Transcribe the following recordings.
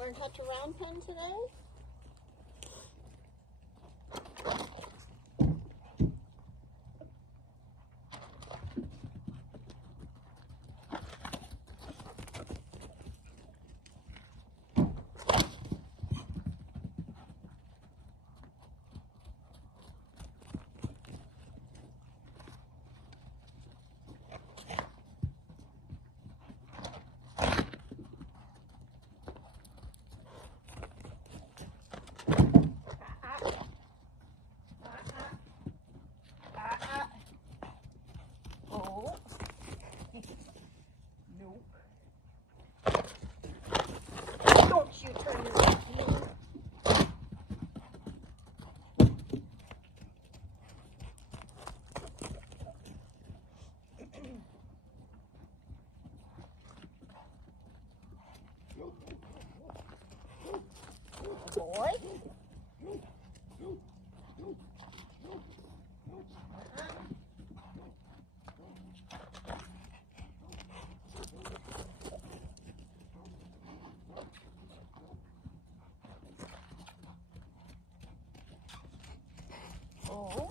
learn how to round pen today? Oh. Nope. Don't you turn your back to me. Boy. Oh.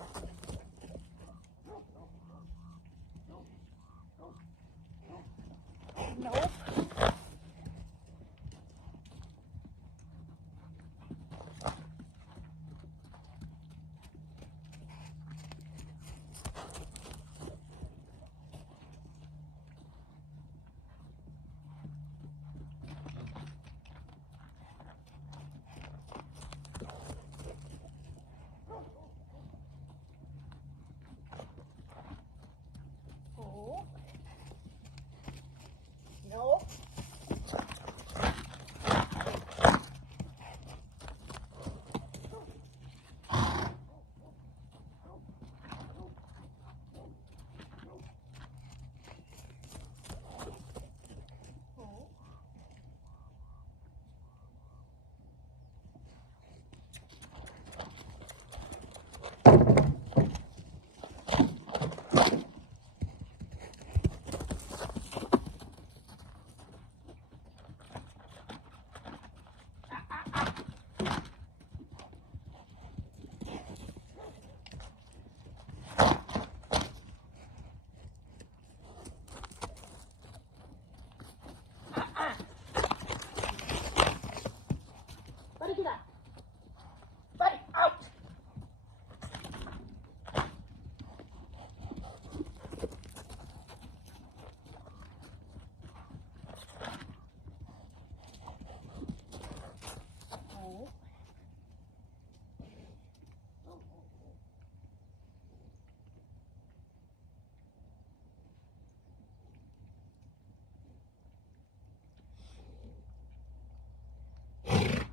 Nope. Oh. Nope. Buddy, get up. Buddy, out. Oh. Good.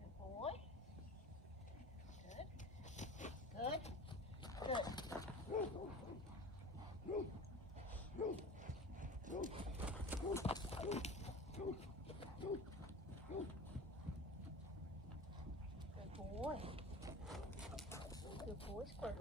Good boy. Good. Good. Good. Good boy. Good boy, Squirt.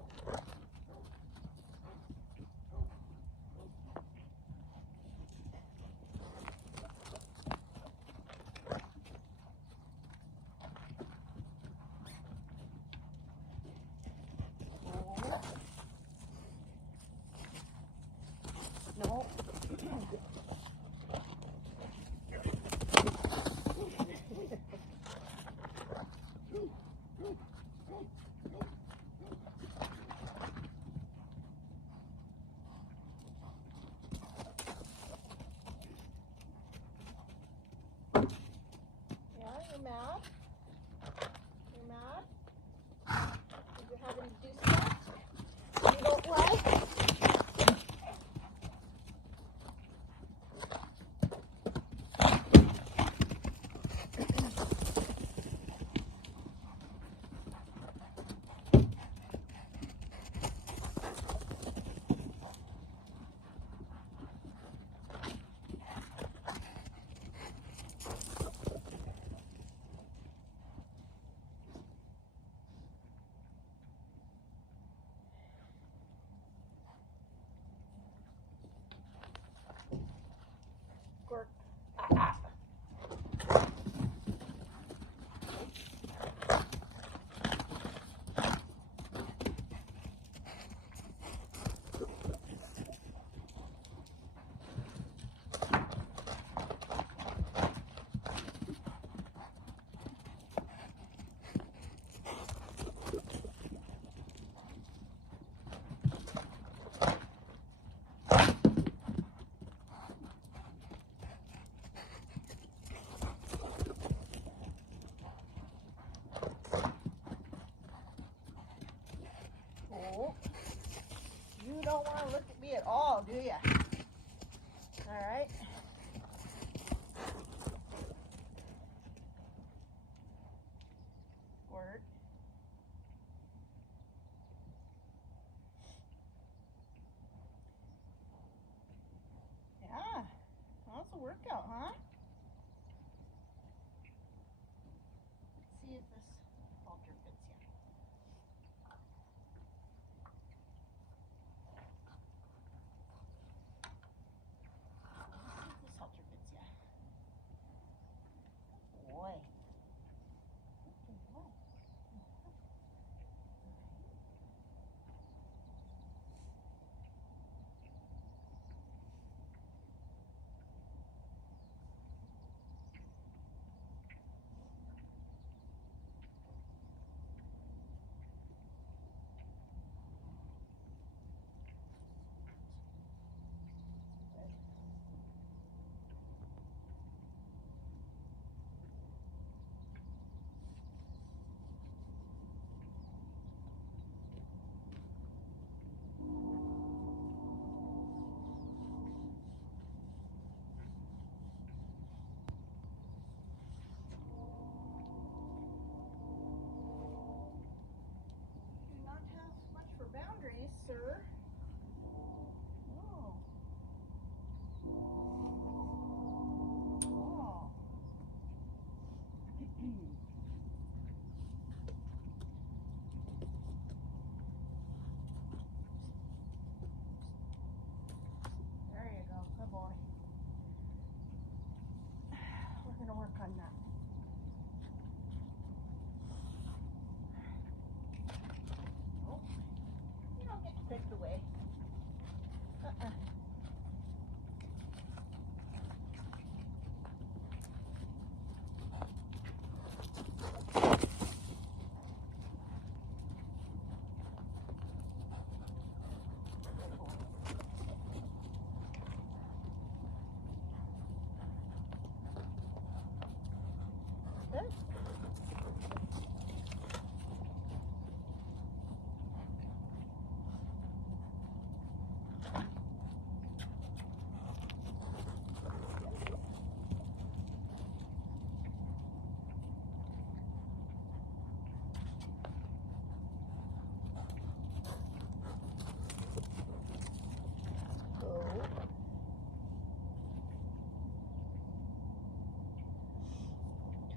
No. don't want to look at me at all, do you? All right. Squirt. Yeah, that's a workout, huh? Let's see if this halter fits you. Let's see if this halter fits you. Boy. Good boy. Do not have much for boundaries, sir. Oh. Oh. There you go. Good boy. We're going to work on that. Oh. You don't get to pick the way. Good.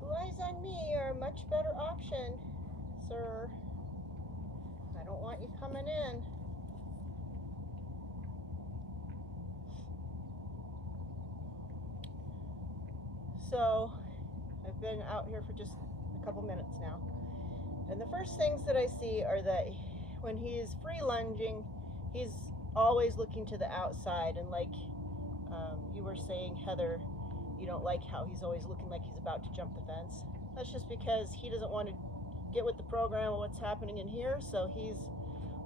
Two eyes on me are a much better option, sir. I don't want you coming in. So, I've been out here for just a couple minutes now. And the first things that I see are that when he's free lunging, he's always looking to the outside. And like you were saying, Heather, you don't like how he's always looking like he's about to jump the fence. That's just because he doesn't want to get with the program of what's happening in here, so he's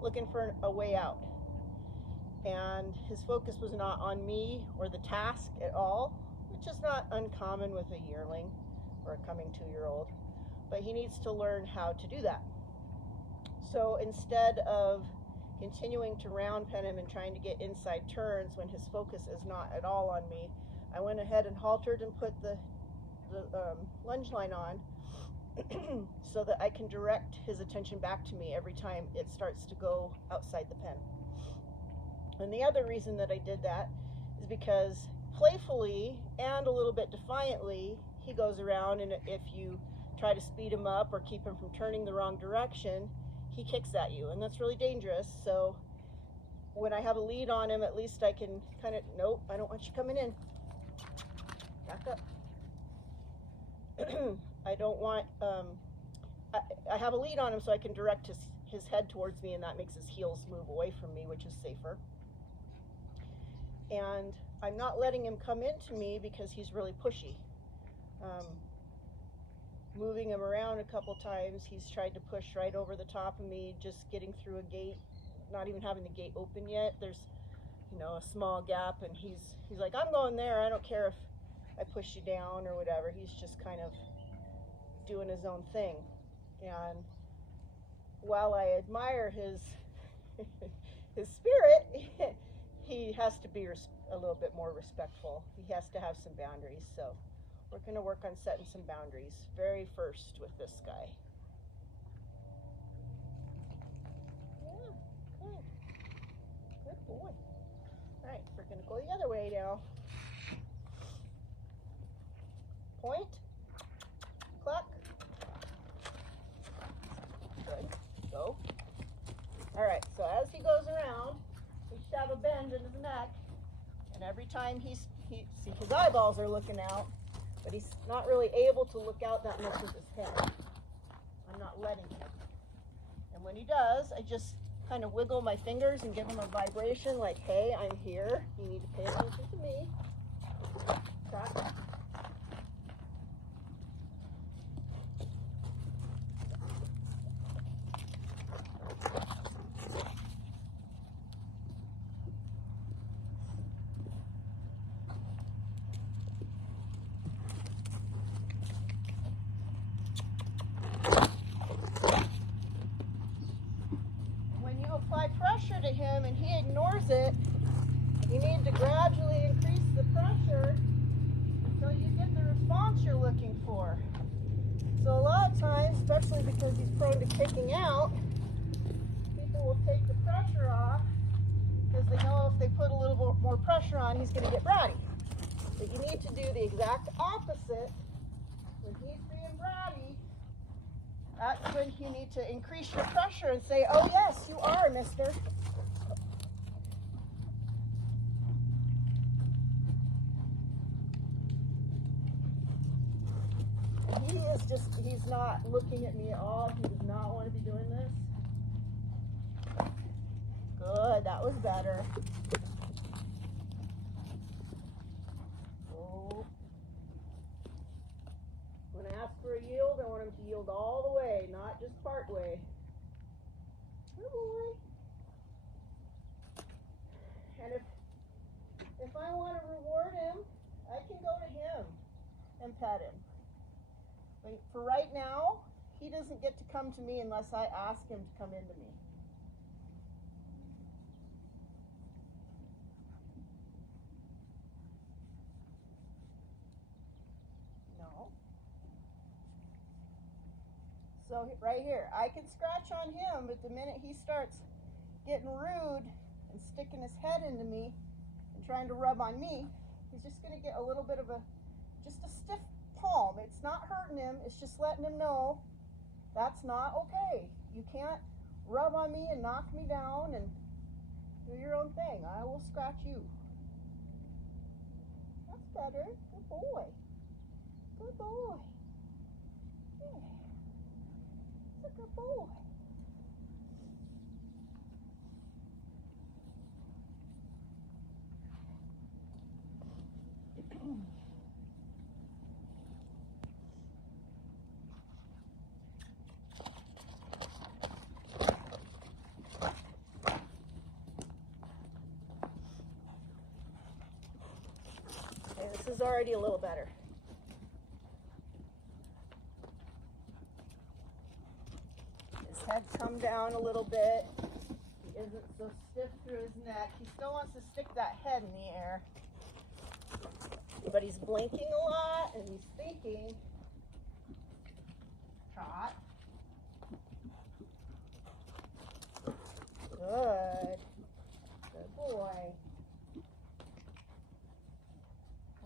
looking for a way out. And his focus was not on me or the task at all, which is not uncommon with a yearling or a coming 2-year-old, but he needs to learn how to do that. So instead of continuing to round pen him and trying to get inside turns when his focus is not at all on me, I went ahead and haltered and put the lunge line on so that I can direct his attention back to me every time it starts to go outside the pen. And the other reason that I did that is because playfully and a little bit defiantly, he goes around, and if you try to speed him up or keep him from turning the wrong direction, he kicks at you, and that's really dangerous. So when I have a lead on him, at least I can kind of, nope, I don't want you coming in. Back up. I don't want, I have a lead on him so I can direct his head towards me, and that makes his heels move away from me, which is safer. And I'm not letting him come into me because he's really pushy. Moving him around a couple times, he's tried to push right over the top of me, just getting through a gate, not even having the gate open yet. There's, you know, a small gap, and he's like, I'm going there, I don't care if I push you down or whatever. He's just kind of doing his own thing. And while I admire his his spirit, he has to be a little bit more respectful. He has to have some boundaries. So we're going to work on setting some boundaries very first with this guy. Yeah, good. Good boy. All right, we're going to go the other way now. Point. Cluck. Good. Go. All right, so as he goes around, he should have a bend in his neck, and every time see his eyeballs are looking out, but he's not really able to look out that much with his head. I'm not letting him. And when he does, I just kind of wiggle my fingers and give him a vibration like, hey, I'm here. You need to pay attention to me. Crack. Apply pressure to him and he ignores it, you need to gradually increase the pressure until you get the response you're looking for. So a lot of times, especially because he's prone to kicking out, people will take the pressure off because they know if they put a little bit more pressure on, he's going to get bratty. But you need to do the exact opposite. When he's being bratty, that's when you need to increase your pressure and say, oh yes, you are, mister. He's not looking at me at all. He does not want to be doing this. Good, that was better. Oh. When I ask for a yield, I want him to yield all the way, not just part way. Good boy. And if I want to reward him, I can go to him and pet him. But for right now, he doesn't get to come to me unless I ask him to come into me. No. So right here, I can scratch on him, but the minute he starts getting rude and sticking his head into me and trying to rub on me, he's just going to get a little bit of just a stiff palm. It's not hurting him, it's just letting him know that's not okay. You can't rub on me and knock me down and do your own thing. I will scratch you. That's better. Good boy. Good boy. Yeah. That's a good boy. Okay, this is already a little better. His head come down a little bit. He isn't so stiff through his neck. He still wants to stick that head in the air. But he's blinking a lot and he's thinking. Trot. Good. Good boy.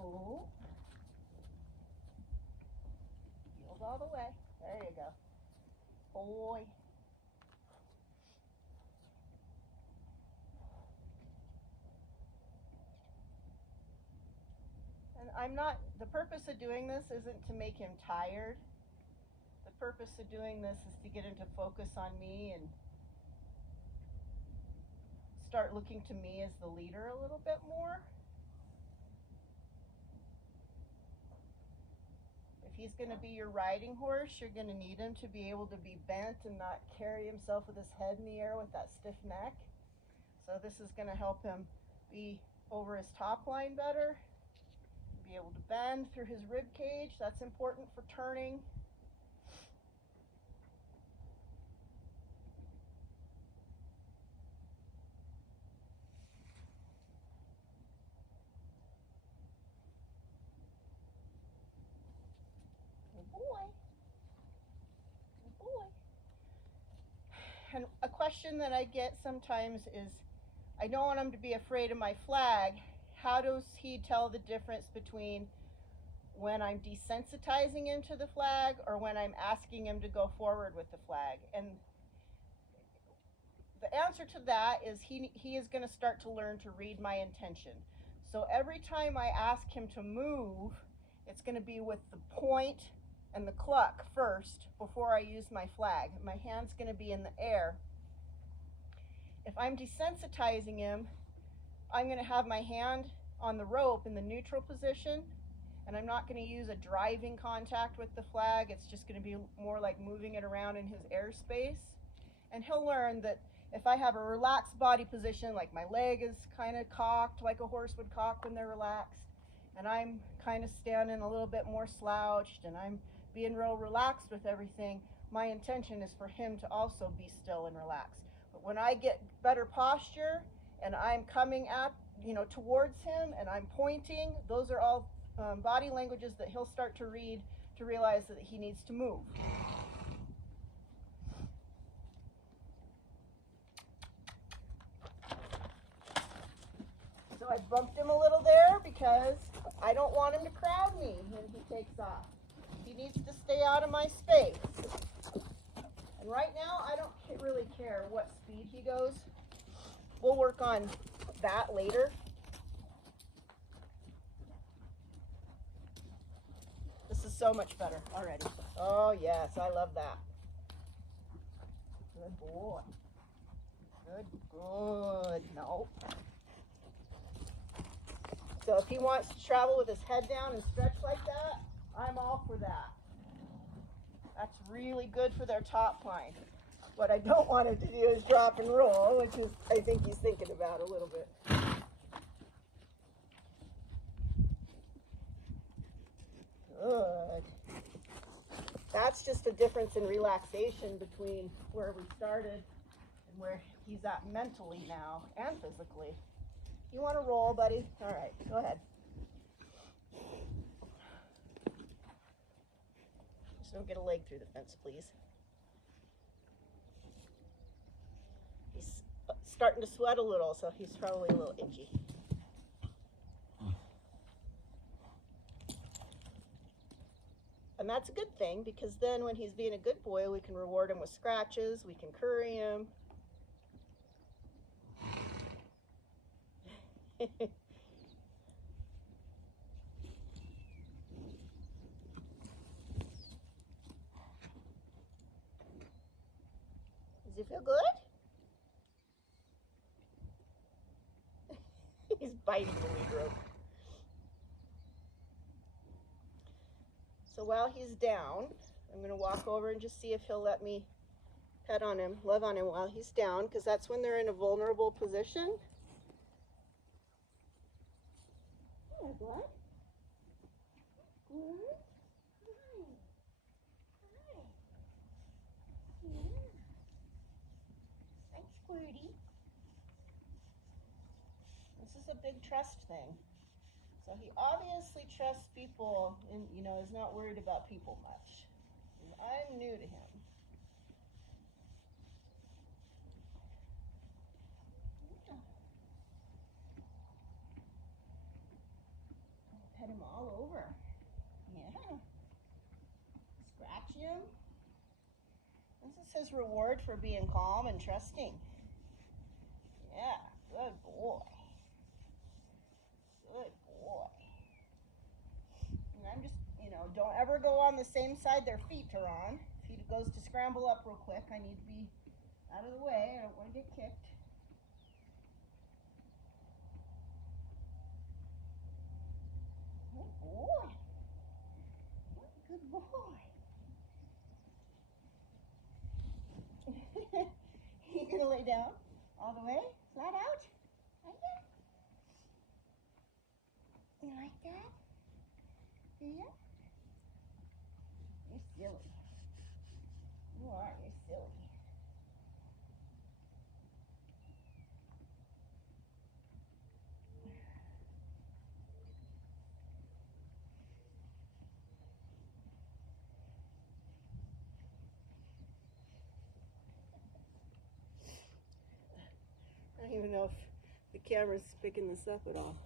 Oh. Yield all the way. There you go. Boy. And the purpose of doing this isn't to make him tired. The purpose of doing this is to get him to focus on me and start looking to me as the leader a little bit more. If he's going to be your riding horse, you're going to need him to be able to be bent and not carry himself with his head in the air with that stiff neck. So this is going to help him be over his top line better, be able to bend through his rib cage. That's important for turning. question that I get sometimes is, I don't want him to be afraid of my flag. How does he tell the difference between when I'm desensitizing him to the flag or when I'm asking him to go forward with the flag? And the answer to that is he is going to start to learn to read my intention. So every time I ask him to move, it's going to be with the point and the cluck first before I use my flag. My hand's going to be in the air. If I'm desensitizing him, I'm going to have my hand on the rope in the neutral position, and I'm not going to use a driving contact with the flag. It's just going to be more like moving it around in his airspace. And he'll learn that if I have a relaxed body position, like my leg is kind of cocked like a horse would cock when they're relaxed, and I'm kind of standing a little bit more slouched, and I'm being real relaxed with everything, my intention is for him to also be still and relaxed. But when I get better posture and I'm coming at, towards him and I'm pointing, those are all body languages that he'll start to read to realize that he needs to move. So I bumped him a little there because I don't want him to crowd me when he takes off. He needs to stay out of my space. And right now, I don't really care what speed he goes. We'll work on that later. This is so much better already. Oh yes, I love that. Good boy. Good. No. So if he wants to travel with his head down and stretch like that, I'm all for that. That's really good for their top line. What I don't want him to do is drop and roll, which is, I think he's thinking about a little bit. Good. That's just a difference in relaxation between where we started and where he's at mentally now and physically. You want to roll, buddy? All right, go ahead. Just don't get a leg through the fence, please. He's starting to sweat a little, so he's probably a little itchy. And that's a good thing, because then when he's being a good boy, we can reward him with scratches, we can curry him. Does he feel good? He's biting the lead rope. So while he's down, I'm going to walk over and just see if he'll let me pet on him, love on him while he's down, because that's when they're in a vulnerable position. Hi, bud. Good. Hi. Hi. Yeah. Thanks, Squirty. This is a big trust thing. So he obviously trusts people and, is not worried about people much. And I'm new to him. Yeah. I'll pet him all over. Yeah. Scratch him. This is his reward for being calm and trusting. Yeah, good boy. Good boy. And I'm just, don't ever go on the same side their feet are on. If he goes to scramble up real quick, I need to be out of the way. I don't want to get kicked. Good boy. Good boy. You gonna lay down all the way, flat out? Like that? You like that? Do you? You're silly. You are. You're silly. camera's picking this up at all.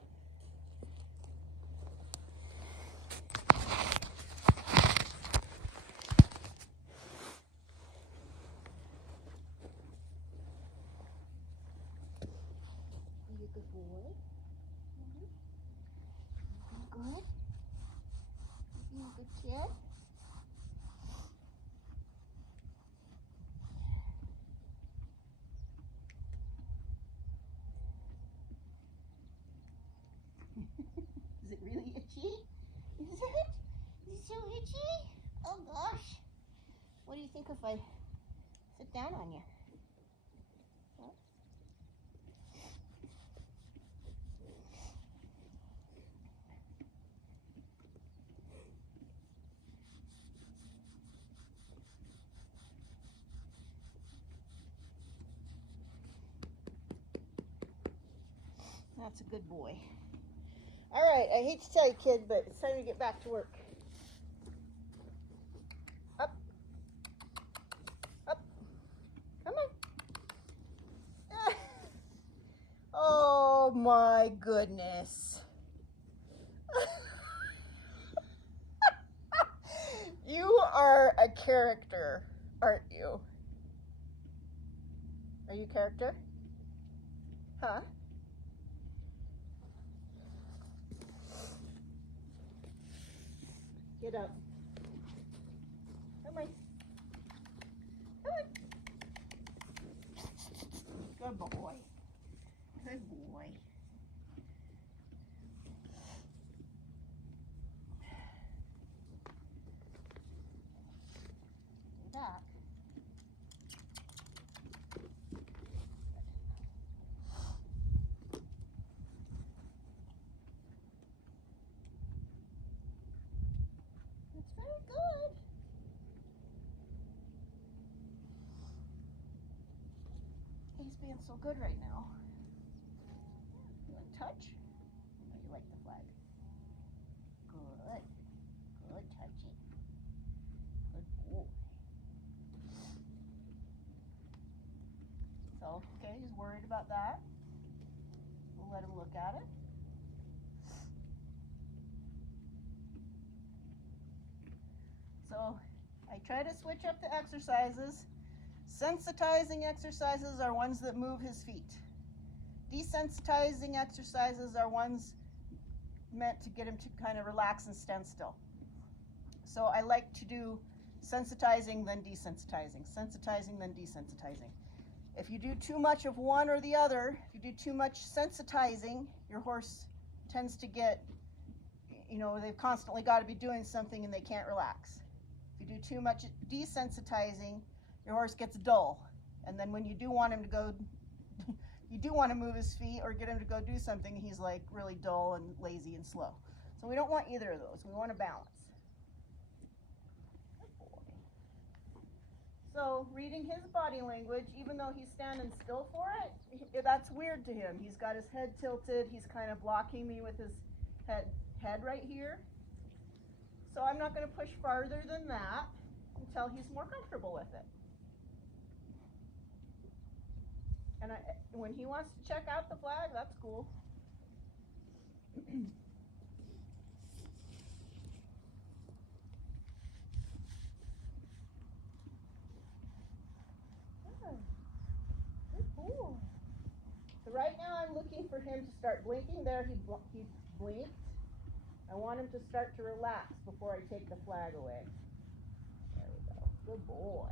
Are you a good boy? Good? You a good kid? Is it really itchy? Is it? Is it so itchy? Oh gosh. What do you think if I sit down on you? Huh? That's a good boy. All right, I hate to tell you, kid, but it's time to get back to work. Up. Up. Come on. Ah. Oh my goodness. You are a character, aren't you? Are you a character? Huh? Get up. Come on. Come on. Good boy. Good boy. Back. That's very good. He's being so good right now. You want to touch? No, you like the flag. Good. Good touching. Good boy. So, okay, he's worried about that. We'll let him look at it. So, I try to switch up the exercises. Sensitizing exercises are ones that move his feet. Desensitizing exercises are ones meant to get him to kind of relax and stand still. So I like to do sensitizing, then desensitizing, sensitizing, then desensitizing. If you do too much of one or the other, if you do too much sensitizing, your horse tends to get, they've constantly got to be doing something and they can't relax. If you do too much desensitizing, your horse gets dull. And then when you do want him to go, you do want to move his feet or get him to go do something, he's like really dull and lazy and slow. So we don't want either of those. We want to balance. So reading his body language, even though he's standing still for it, that's weird to him. He's got his head tilted. He's kind of blocking me with his head right here. So I'm not going to push farther than that until he's more comfortable with it. And when he wants to check out the flag, that's cool. Good boy. So right now I'm looking for him to start blinking. There, he blinked. I want him to start to relax before I take the flag away. There we go. Good boy.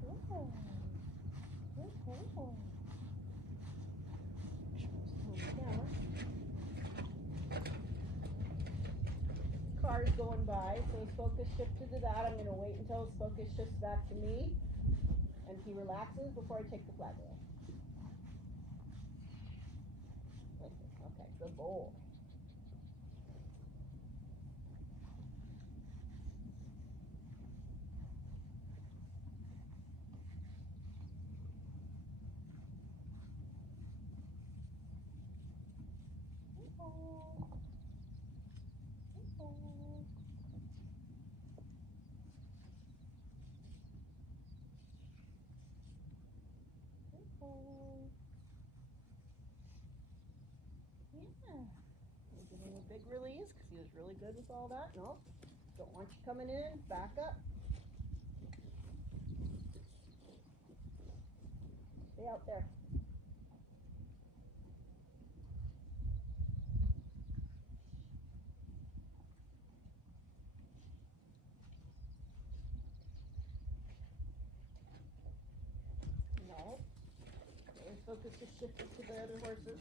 Good boy. Good boy. Car's going by, so his focus shifted to that. I'm going to wait until his focus shifts back to me and he relaxes before I take the flag away. Okay, good boy. big release because he was really good with all that. No, don't want you coming in. Back up. Stay out there. No. Your focus is shifted to the other horses.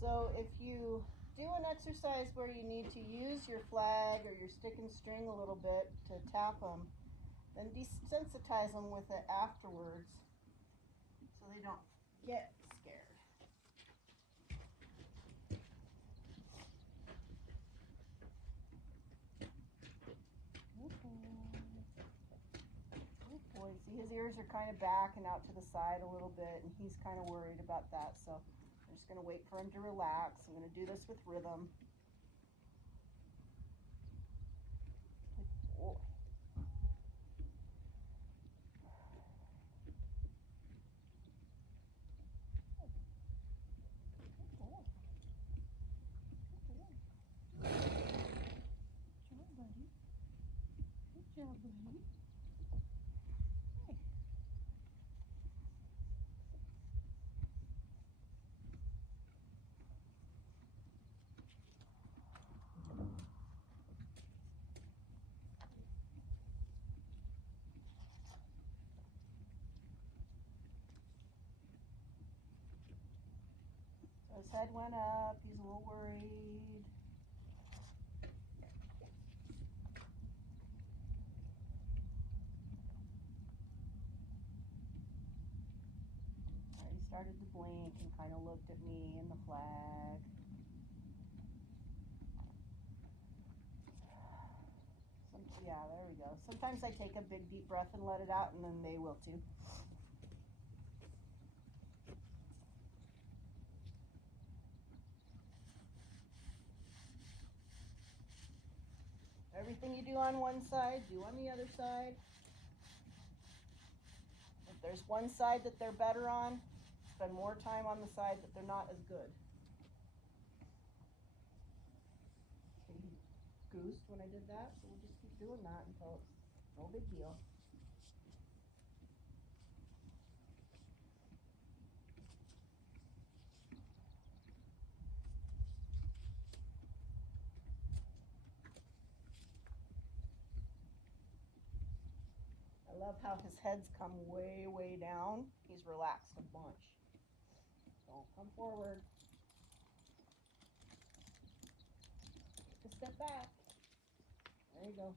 So if you do an exercise where you need to use your flag or your stick and string a little bit to tap them, then desensitize them with it afterwards so they don't get scared. Oh boy, see his ears are kind of back and out to the side a little bit, and he's kind of worried about that, so I'm just going to wait for him to relax. I'm going to do this with rhythm. Good boy. Good job, buddy. Hey. So his head went up. He's a little worried. He started to blink and kind of looked at me and the flag. Yeah, there we go. Sometimes I take a big deep breath and let it out, and then they will too. Everything you do on one side, do on the other side. If there's one side that they're better on, spend more time on the side that they're not as good. He goosed when I did that, so we'll just keep doing that until it's no big deal. I love how his head's come way, way down. He's relaxed a bunch. Don't come forward. Take a step back. There you go.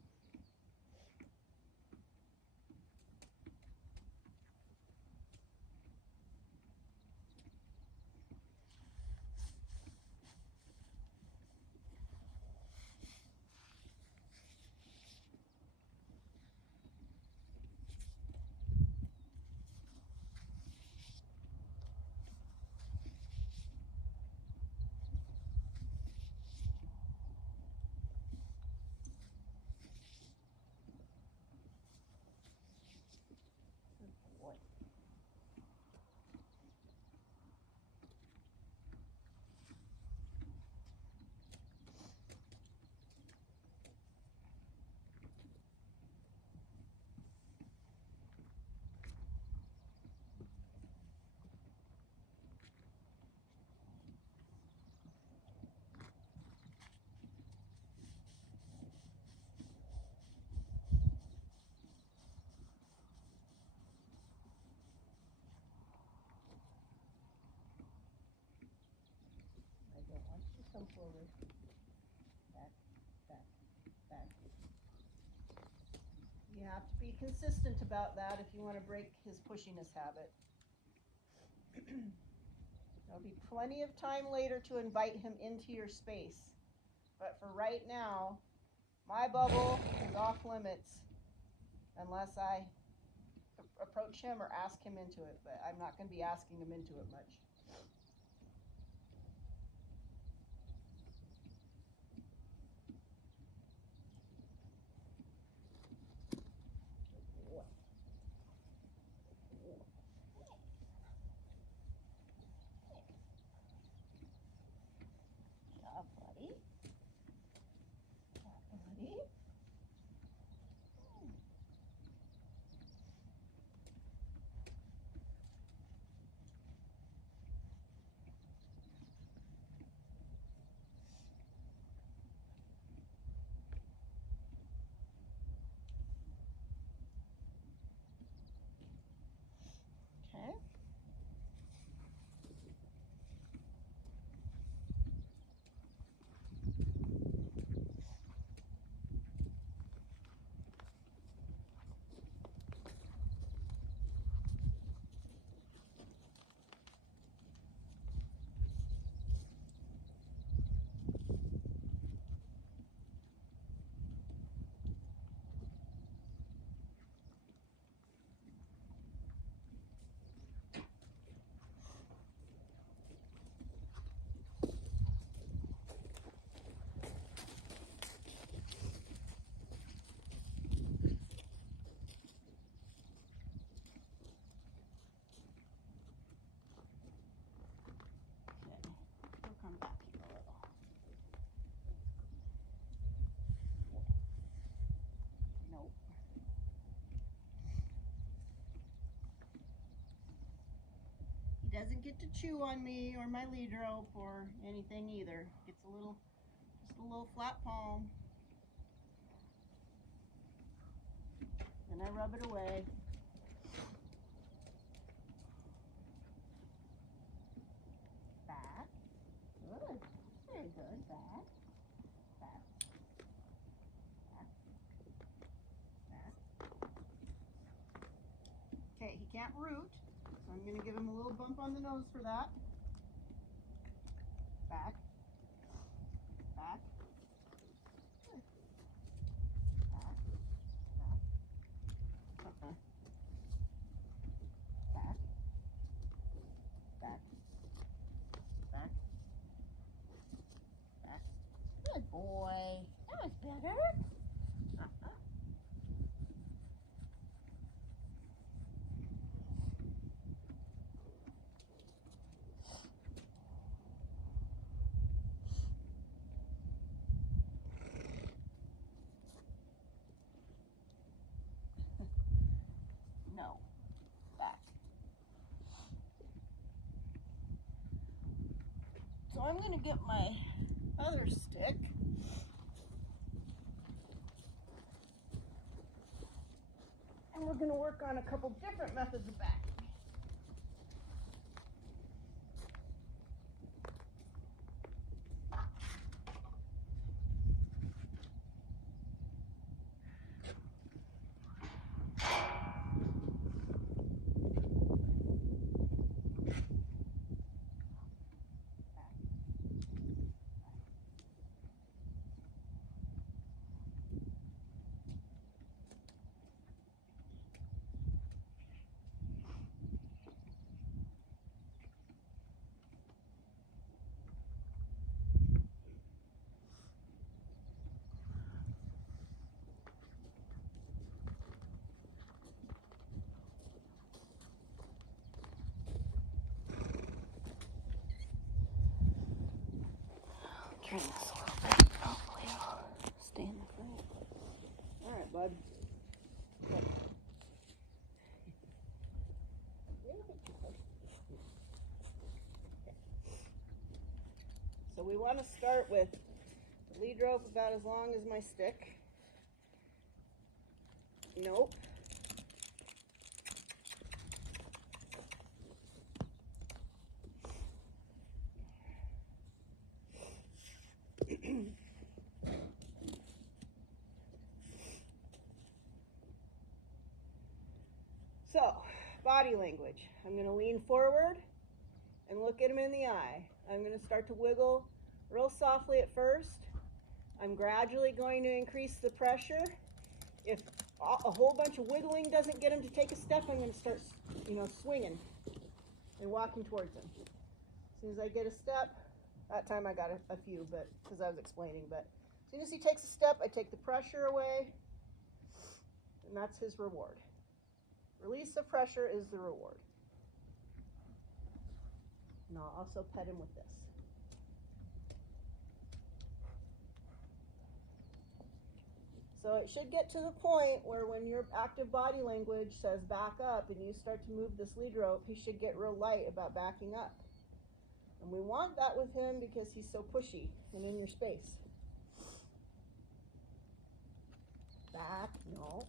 Come forward. Back, back, back. You have to be consistent about that if you want to break his pushiness habit. There'll be plenty of time later to invite him into your space. But for right now, my bubble is off limits unless I approach him or ask him into it, but I'm not going to be asking him into it much. Okay. Come back here a little. Nope. He doesn't get to chew on me or my lead rope or anything either. Gets a little, just a little flat palm. Then I rub it away. Back. Good. Very good. Back. Back. Back. Back. Okay, he can't root, so I'm going to give him a little bump on the nose for that. Back. Back. Good. Back. Back. Back. Back. Back. Back. Good boy. That was better. No. Back. So I'm going to get my other stick. And we're going to work on a couple different methods of backing. Turn this a little bit. Hopefully it'll stay in the frame. All right, bud. Good. So we want to start with the lead rope about as long as my stick. Nope. So, body language. I'm going to lean forward and look at him in the eye. I'm going to start to wiggle real softly at first. I'm gradually going to increase the pressure. If a whole bunch of wiggling doesn't get him to take a step, I'm going to start, swinging and walking towards him. As soon as I get a step, that time I got a few, but because I was explaining, but as soon as he takes a step, I take the pressure away, and that's his reward. Release of pressure is the reward. And I'll also pet him with this. So it should get to the point where when your active body language says back up and you start to move this lead rope, he should get real light about backing up. And we want that with him because he's so pushy and in your space. Back, no,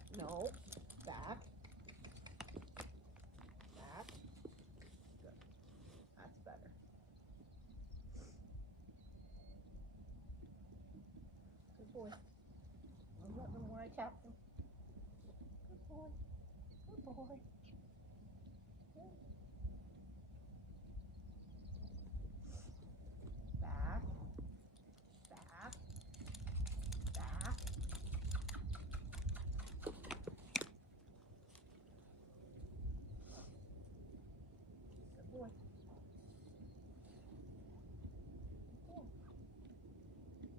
back. Back. Good. That's better. Good boy. I love him when I tap him. Good boy. Good boy. Good. Back. Back. Back. Good boy. Good boy.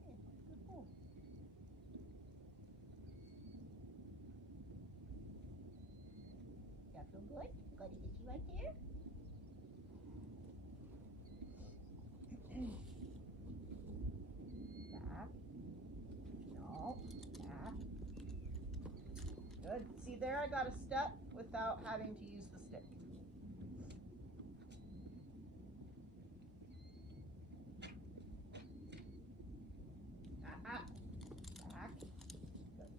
Yeah, good boy. That feel good? Got it itchy right there? Back. No. Back. Good. See there, I got a step without having to use the stick. Back. Back. Good.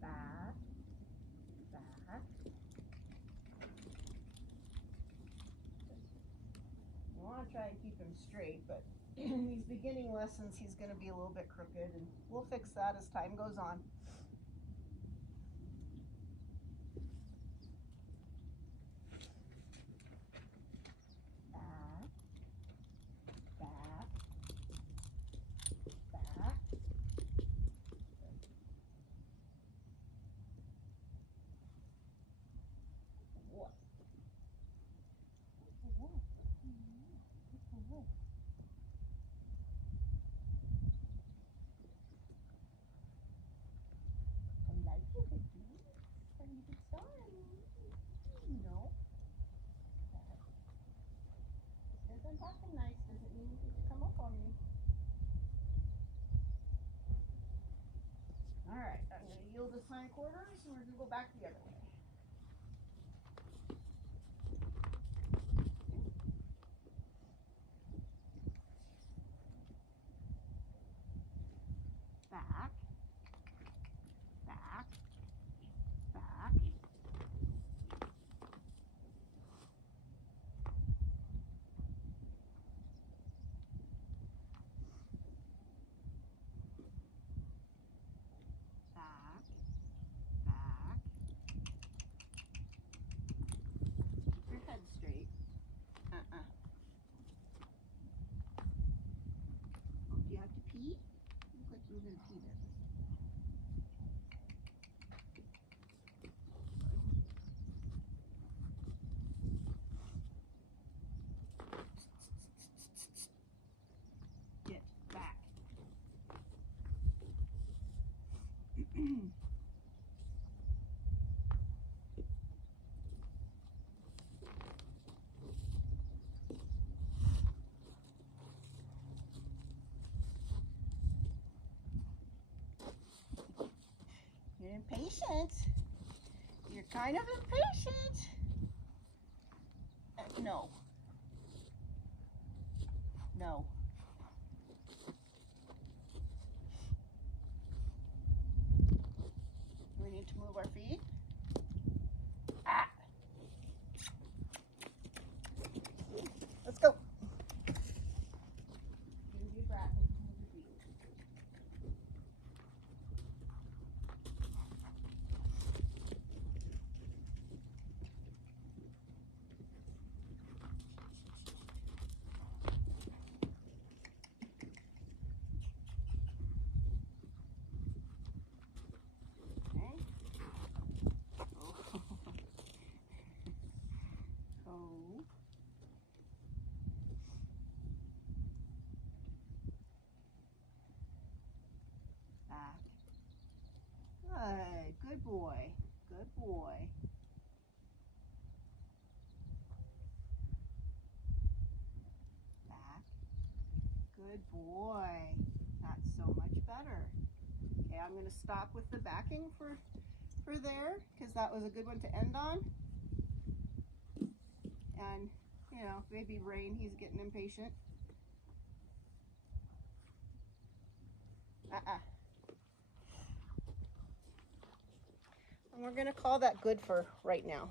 Back. Back. I want to try and keep him straight, but in these beginning lessons, he's going to be a little bit crooked, and we'll fix that as time goes on. Back, back, back. What? No. Because I'm talking nice doesn't mean you get to come up on me. Alright, I'm going to yield his hindquarters and we're going to go back the other way. Back, back, back. Back, back. Keep your head straight. Oh, do you have to pee? Looks like you were going to pee there. Get back. You're impatient. You're kind of impatient. No. No. We need to move our feet. Ah. Let's go. Here's your brat. Move your feet. Good boy. Good boy. Back. Good boy. That's so much better. Okay, I'm going to stop with the backing for there, because that was a good one to end on. And, you know, maybe Rain, he's getting impatient. And we're going to call that good for right now.